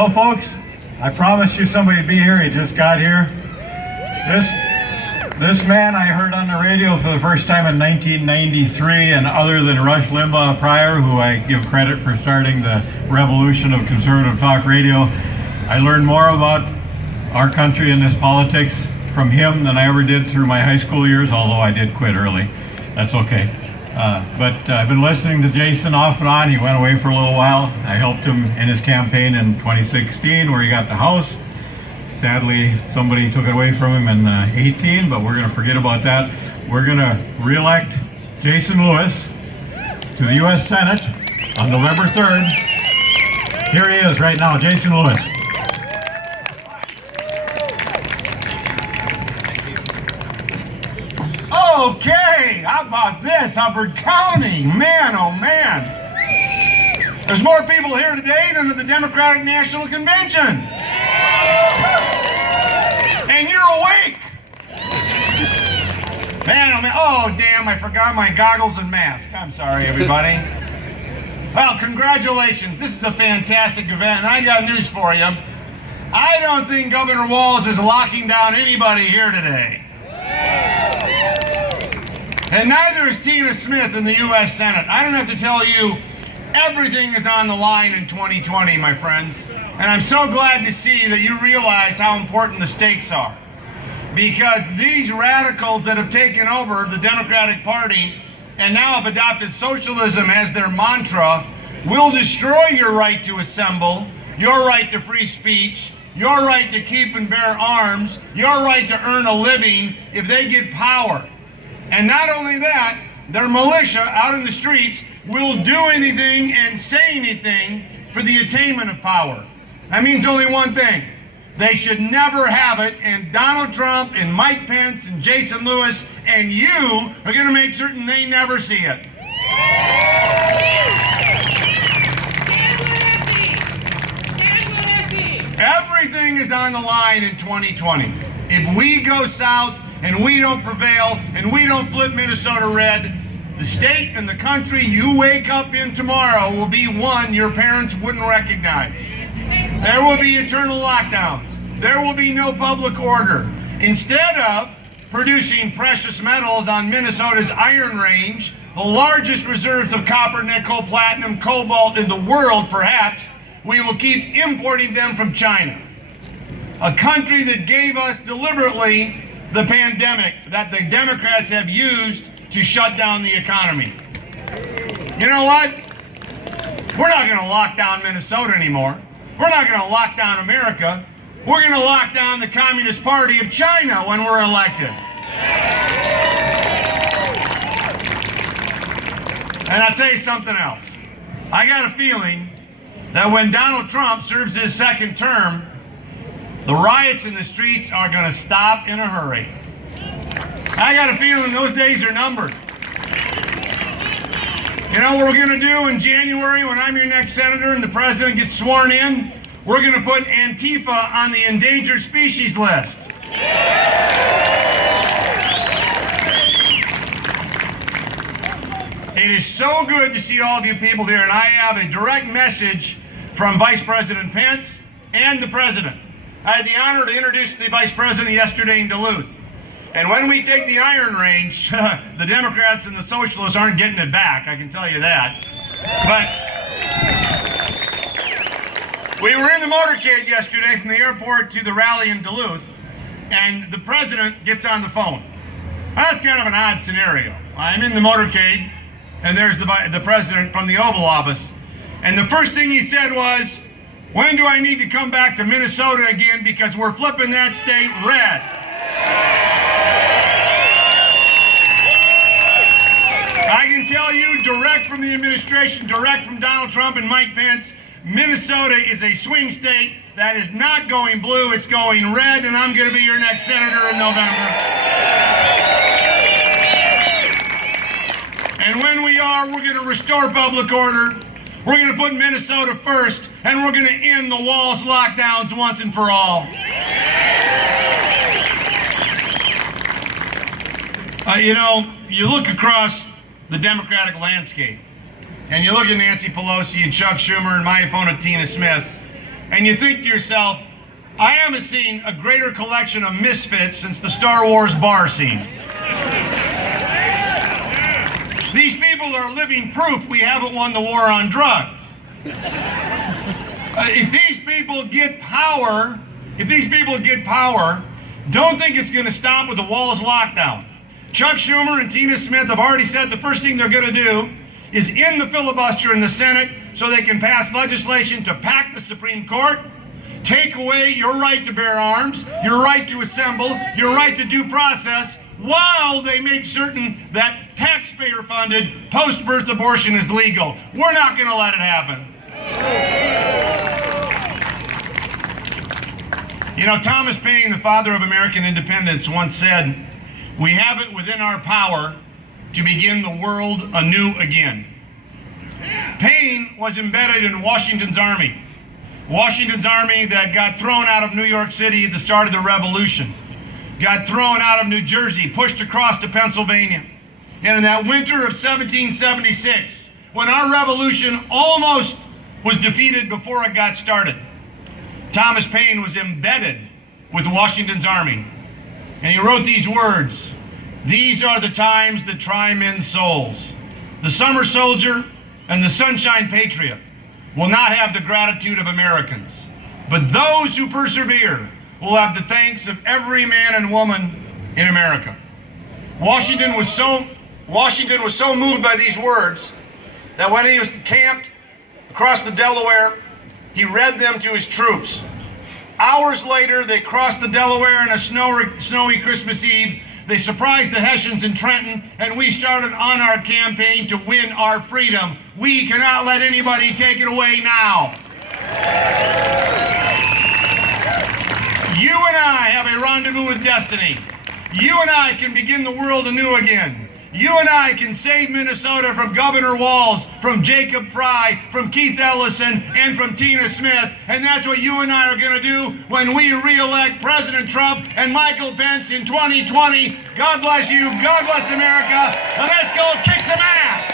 Well, folks, I promised you somebody would be here. He just got here. This man I heard on the radio for the first time in 1993, and other than Rush Limbaugh prior, who I give credit for starting the revolution of conservative talk radio, I learned more about our country and this politics from him than I ever did through my high school years, although I did quit early. That's okay. But I've been listening to Jason off and on. He went away for a little while. I helped him in his campaign in 2016 where he got the House. Sadly, somebody took it away from him in 18, but we're going to forget about that. We're going to re-elect Jason Lewis to the U.S. Senate on November 3rd. Here he is right now, Jason Lewis. Okay, how about this, Hubbard County? Man, oh man. There's more people here today than at the Democratic National Convention. And you're awake. Man, oh man, oh damn, I forgot my goggles and mask. I'm sorry, everybody. Well, congratulations. This is a fantastic event, and I got news for you. I don't think Governor Walz is locking down anybody here today. And neither is Tina Smith in the U.S. Senate. I don't have to tell you, everything is on the line in 2020, my friends. And I'm so glad to see that you realize how important the stakes are. Because these radicals that have taken over the Democratic Party and now have adopted socialism as their mantra will destroy your right to assemble, your right to free speech, your right to keep and bear arms, your right to earn a living if they get power. And not only that, their militia out in the streets will do anything and say anything for the attainment of power. That means only one thing. They should never have it, and Donald Trump and Mike Pence and Jason Lewis and you are going to make certain they never see it. Everything is on the line in 2020. If we go south, and we don't prevail, and we don't flip Minnesota red, the state and the country you wake up in tomorrow will be one your parents wouldn't recognize. There will be internal lockdowns. There will be no public order. Instead of producing precious metals on Minnesota's Iron Range, the largest reserves of copper, nickel, platinum, cobalt in the world, perhaps, we will keep importing them from China. A country that gave us deliberately the pandemic that the Democrats have used to shut down the economy. You know what? We're not going to lock down Minnesota anymore. We're not going to lock down America. We're going to lock down the Communist Party of China when we're elected. And I'll tell you something else. I got a feeling that when Donald Trump serves his second term, the riots in the streets are going to stop in a hurry. I got a feeling those days are numbered. You know what we're going to do in January when I'm your next senator and the president gets sworn in? We're going to put Antifa on the endangered species list. It is so good to see all of you people here, and I have a direct message from Vice President Pence and the President. I had the honor to introduce the Vice President yesterday in Duluth. And when we take the Iron Range, the Democrats and the Socialists aren't getting it back, I can tell you that. But we were in the motorcade yesterday from the airport to the rally in Duluth, and the President gets on the phone. That's kind of an odd scenario. I'm in the motorcade, and there's the President from the Oval Office, and the first thing he said was, "When do I need to come back to Minnesota again because we're flipping that state red?" I can tell you direct from the administration, direct from Donald Trump and Mike Pence, Minnesota is a swing state that is not going blue, it's going red, and I'm going to be your next senator in November. And when we are, we're going to restore public order. We're going to put Minnesota first, and we're going to end the Walz lockdowns once and for all. You know, you look across the Democratic landscape, and you look at Nancy Pelosi and Chuck Schumer and my opponent Tina Smith, and you think to yourself, I haven't seen a greater collection of misfits since the Star Wars bar scene. These people are living proof we haven't won the war on drugs. If these people get power, don't think it's going to stop with the walls locked down. Chuck Schumer and Tina Smith have already said the first thing they're going to do is end the filibuster in the Senate so they can pass legislation to pack the Supreme Court, take away your right to bear arms, your right to assemble, your right to due process, while they make certain that taxpayer-funded post-birth abortion is legal. We're not going to let it happen. You know, Thomas Paine, the father of American independence, once said, "We have it within our power to begin the world anew again." Paine was embedded in Washington's army. Washington's army that got thrown out of New York City at the start of the Revolution, got thrown out of New Jersey, pushed across to Pennsylvania. And in that winter of 1776, when our revolution almost was defeated before it got started, Thomas Paine was embedded with Washington's army. And he wrote these words: "These are the times that try men's souls. The summer soldier and the sunshine patriot will not have the gratitude of Americans, but those who persevere will have the thanks of every man and woman in America." Washington was so moved by these words that when he was camped across the Delaware, he read them to his troops. Hours later, they crossed the Delaware on a snowy Christmas Eve. They surprised the Hessians in Trenton, and we started on our campaign to win our freedom. We cannot let anybody take it away now. You and I have a rendezvous with destiny. You and I can begin the world anew again. You and I can save Minnesota from Governor Walz, from Jacob Fry, from Keith Ellison, and from Tina Smith. And that's what you and I are going to do when we re-elect President Trump and Michael Pence in 2020. God bless you. God bless America. And let's go kick some ass.